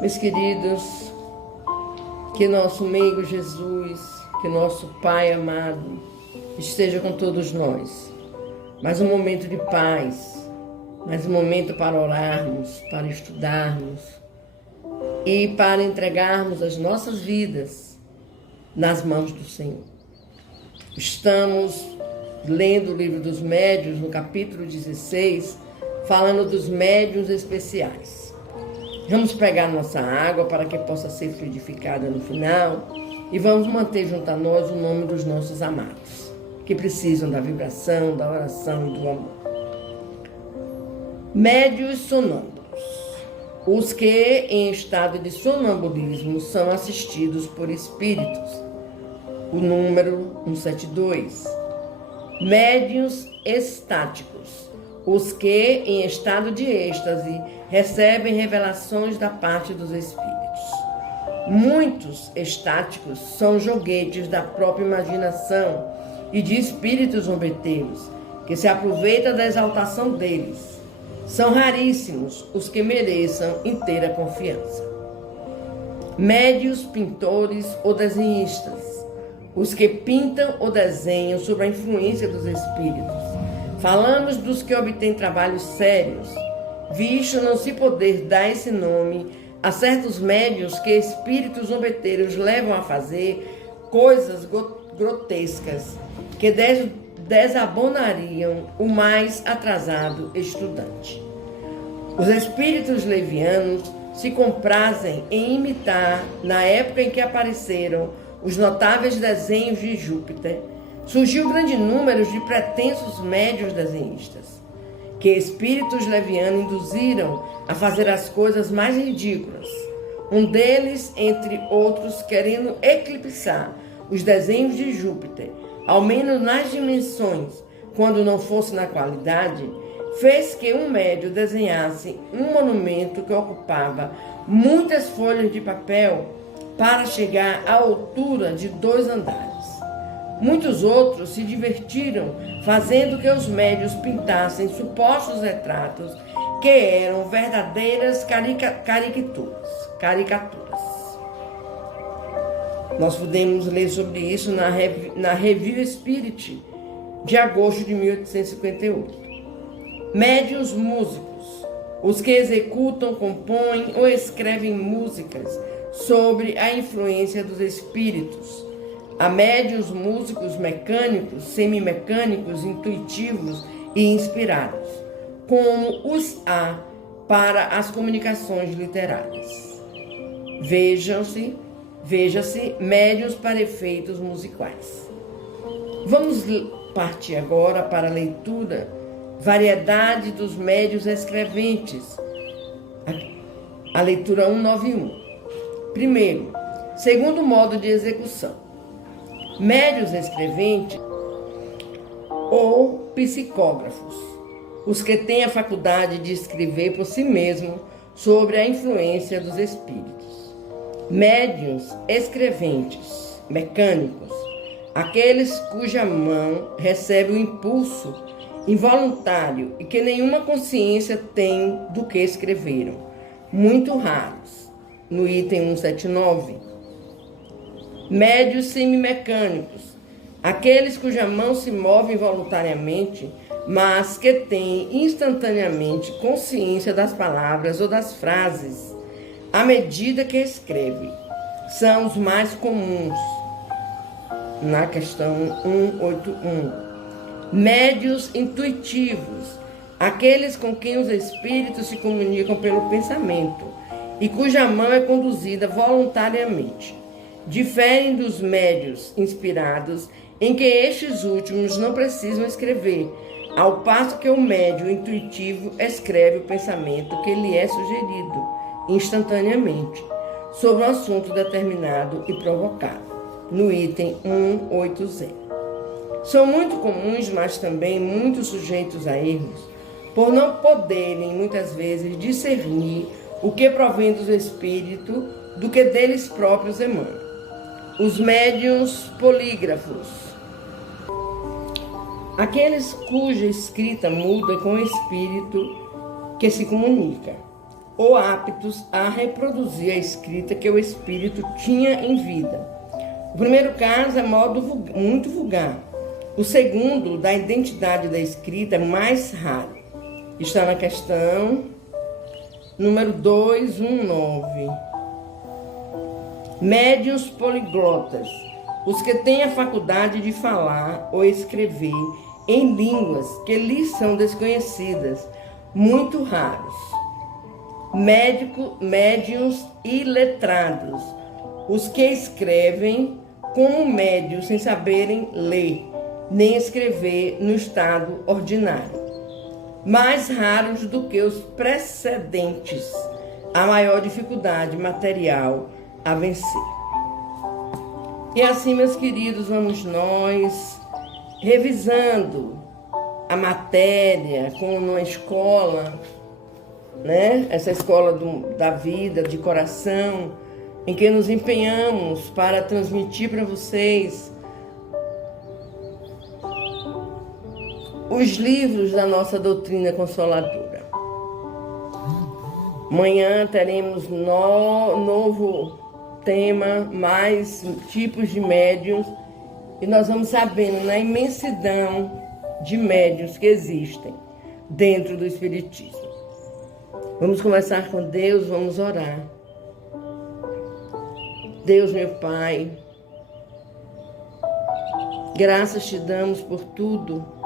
Meus queridos, que nosso meigo Jesus, que nosso Pai amado esteja com todos nós. Mais um momento de paz, mais um momento para orarmos, para estudarmos e para entregarmos as nossas vidas nas mãos do Senhor. Estamos lendo o livro dos médiuns, no capítulo 16, falando dos médiuns especiais. Vamos pegar nossa água para que possa ser fluidificada no final e vamos manter junto a nós o nome dos nossos amados, que precisam da vibração, da oração e do amor. Médiuns sonâmbulos. Os que em estado de sonambulismo são assistidos por espíritos. O número 172. Médiuns estáticos. Os que em estado de êxtase recebem revelações da parte dos espíritos. Muitos estáticos são joguetes da própria imaginação e de espíritos zombeteiros, que se aproveitam da exaltação deles. São raríssimos os que mereçam inteira confiança. Médiuns, pintores ou desenhistas. Os que pintam ou desenham sob a influência dos espíritos. Falamos dos que obtêm trabalhos sérios, visto não se poder dar esse nome a certos médiuns que espíritos zombeteiros levam a fazer coisas grotescas que desabonariam o mais atrasado estudante. Os espíritos levianos se comprazem em imitar, na época em que apareceram os notáveis desenhos de Júpiter, surgiu grande número de pretensos médiuns desenhistas, que espíritos levianos induziram a fazer as coisas mais ridículas. Um deles, entre outros, querendo eclipsar os desenhos de Júpiter, ao menos nas dimensões, quando não fosse na qualidade, fez que um médium desenhasse um monumento que ocupava muitas folhas de papel para chegar à altura de 2 andares. Muitos outros se divertiram fazendo que os médiuns pintassem supostos retratos que eram verdadeiras caricaturas. Nós podemos ler sobre isso na Revue Spirit, de agosto de 1858. Médiuns músicos. Os que executam, compõem ou escrevem músicas sobre a influência dos espíritos. Há médiuns músicos mecânicos, semimecânicos, intuitivos e inspirados, como os há para as comunicações literárias. Veja-se médiuns para efeitos musicais. Vamos partir agora para a leitura variedade dos médiuns escreventes. A leitura 191. Primeiro, segundo modo de execução. Médiuns escreventes ou psicógrafos, os que têm a faculdade de escrever por si mesmo sobre a influência dos espíritos. Médiuns escreventes, mecânicos, aqueles cuja mão recebe o impulso involuntário e que nenhuma consciência tem do que escreveram, muito raros, no item 179. Médiuns semimecânicos, aqueles cuja mão se move involuntariamente, mas que têm instantaneamente consciência das palavras ou das frases, à medida que escreve. São os mais comuns, na questão 181. Médiuns intuitivos, aqueles com quem os espíritos se comunicam pelo pensamento e cuja mão é conduzida voluntariamente. Diferem dos médiuns inspirados, em que estes últimos não precisam escrever, ao passo que o médium intuitivo escreve o pensamento que lhe é sugerido instantaneamente sobre um assunto determinado e provocado, no item 180. São muito comuns, mas também muito sujeitos a erros, por não poderem muitas vezes discernir o que provém dos espíritos do que deles próprios emana. Os médiuns polígrafos, aqueles cuja escrita muda com o espírito que se comunica. ou aptos a reproduzir a escrita que o espírito tinha em vida. O primeiro caso é muito vulgar. O segundo, da identidade da escrita, é mais raro. Está na questão número 219. Médiuns poliglotas, os que têm a faculdade de falar ou escrever em línguas que lhes são desconhecidas, muito raros. Médiuns iletrados, os que escrevem como médios sem saberem ler nem escrever no estado ordinário. Mais raros do que os precedentes, a maior dificuldade material a vencer. E assim, meus queridos, vamos nós revisando a matéria como numa escola, né? Essa escola da vida, de coração, em que nos empenhamos para transmitir para vocês os livros da nossa doutrina consoladora. Amanhã teremos novo tema, mais tipos de médiuns, e nós vamos sabendo na imensidão de médiuns que existem dentro do Espiritismo. Vamos conversar com Deus, vamos orar. Deus, meu Pai, graças te damos por tudo.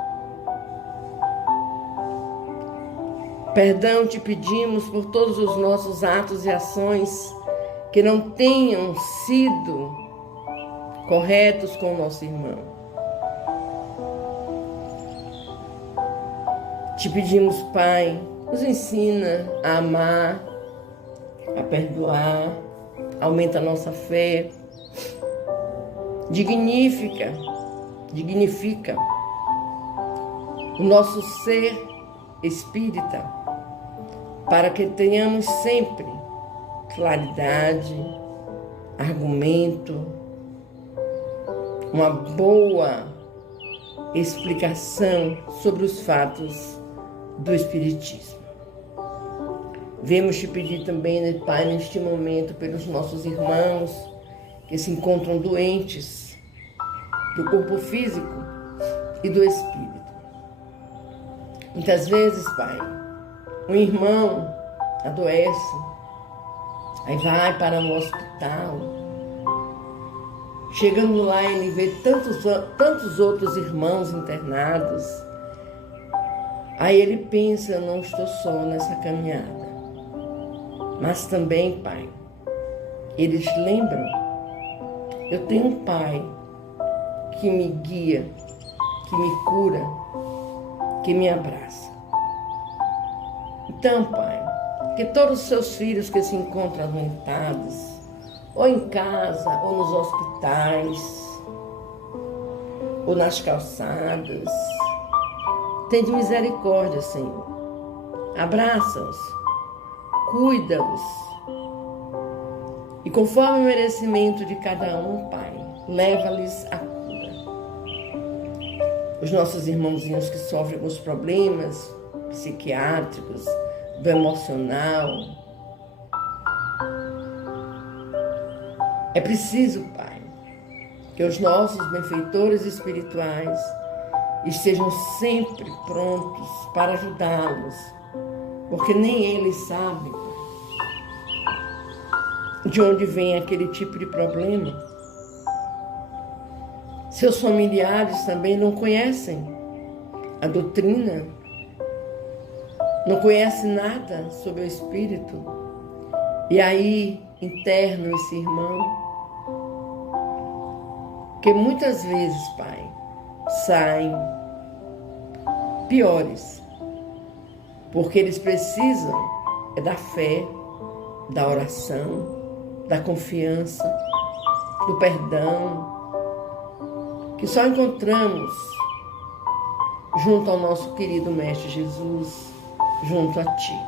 Perdão te pedimos por todos os nossos atos e ações que não tenham sido corretos com o nosso irmão. Te pedimos, Pai, nos ensina a amar, a perdoar, aumenta a nossa fé, dignifica o nosso ser espírita, para que tenhamos sempre claridade, argumento, uma boa explicação sobre os fatos do Espiritismo. Vemos te pedir também, né, Pai, neste momento, pelos nossos irmãos que se encontram doentes do corpo físico e do espírito. Muitas vezes, Pai, um irmão adoece, aí vai para o hospital. Chegando lá, ele vê tantos outros irmãos internados. Aí ele pensa, não estou só nessa caminhada. Mas também, Pai, eles lembram, eu tenho um Pai que me guia, que me cura, que me abraça. Então, Pai, que todos os seus filhos que se encontram adoentados, ou em casa, ou nos hospitais, ou nas calçadas, tende misericórdia, Senhor. Abraça-os, cuida-os, e conforme o merecimento de cada um, Pai, leva-lhes a cura. Os nossos irmãozinhos que sofrem com os problemas psiquiátricos, do emocional, é preciso, Pai, que os nossos benfeitores espirituais estejam sempre prontos para ajudá-los, porque nem eles sabem de onde vem aquele tipo de problema. Seus familiares também não conhecem a doutrina, não conhecem nada sobre o espírito, e aí internam esse irmão, que muitas vezes, Pai, saem piores, porque eles precisam da fé, da oração, da confiança, do perdão, que só encontramos junto ao nosso querido Mestre Jesus, junto a Ti.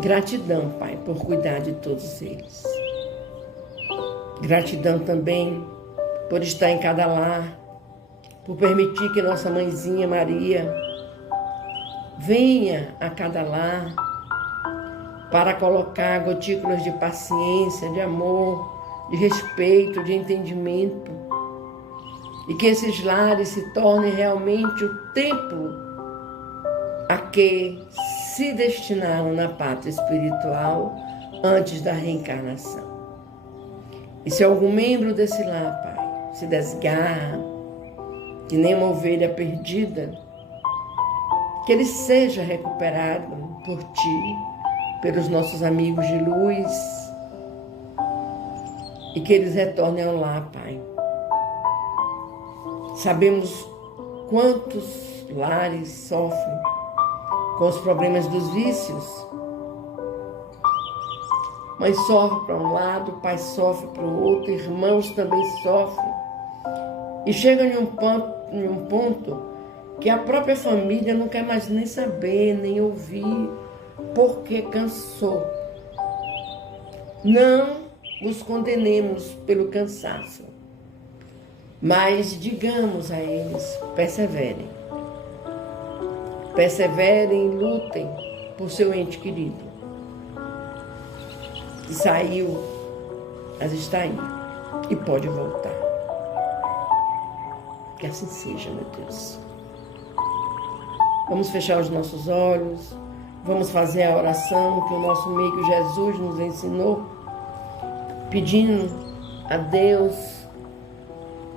Gratidão, Pai, por cuidar de todos eles. Gratidão também por estar em cada lar, por permitir que nossa mãezinha Maria venha a cada lar para colocar gotículas de paciência, de amor, de respeito, de entendimento, e que esses lares se tornem realmente o templo a que se destinaram na pátria espiritual antes da reencarnação. E se algum membro desse lar, Pai, se desgarra, que nem uma ovelha perdida, que ele seja recuperado por Ti, pelos nossos amigos de luz, e que eles retornem ao lar, Pai. Sabemos quantos lares sofrem com os problemas dos vícios. Mãe sofre para um lado, pai sofre para o outro, irmãos também sofrem. E chega em um ponto que a própria família não quer mais nem saber, nem ouvir, porque cansou. Não os condenemos pelo cansaço, mas digamos a eles: perseverem. Perseverem e lutem por seu ente querido, que saiu, mas está aí e pode voltar. Que assim seja, meu Deus. Vamos fechar os nossos olhos, vamos fazer a oração que o nosso amigo Jesus nos ensinou, pedindo a Deus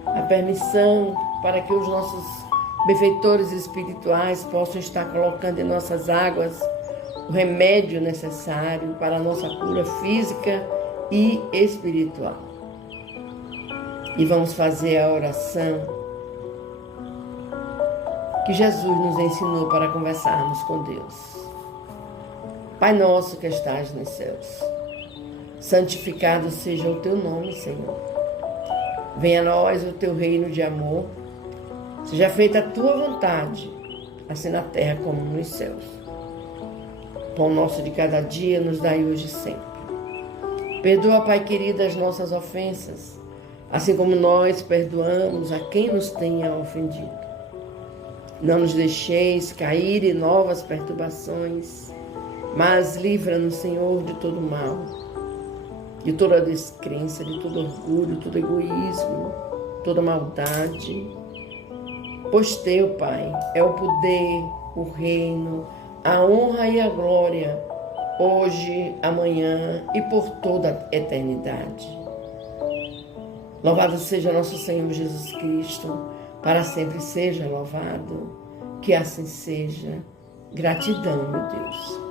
a permissão para que os nossos benfeitores espirituais possam estar colocando em nossas águas o remédio necessário para a nossa cura física e espiritual. E vamos fazer a oração que Jesus nos ensinou para conversarmos com Deus. Pai nosso que estás nos céus, santificado seja o teu nome, Senhor. Venha a nós o teu reino de amor. Seja feita a tua vontade, assim na terra como nos céus. Pão nosso de cada dia nos dai hoje e sempre. Perdoa, Pai querido, as nossas ofensas, assim como nós perdoamos a quem nos tenha ofendido. Não nos deixeis cair em novas perturbações, mas livra-nos, Senhor, de todo mal, de toda descrença, de todo orgulho, todo egoísmo, toda maldade. Pois teu, Pai, é o poder, o reino, a honra e a glória, hoje, amanhã e por toda a eternidade. Louvado seja nosso Senhor Jesus Cristo, para sempre seja louvado, que assim seja. Gratidão, meu Deus.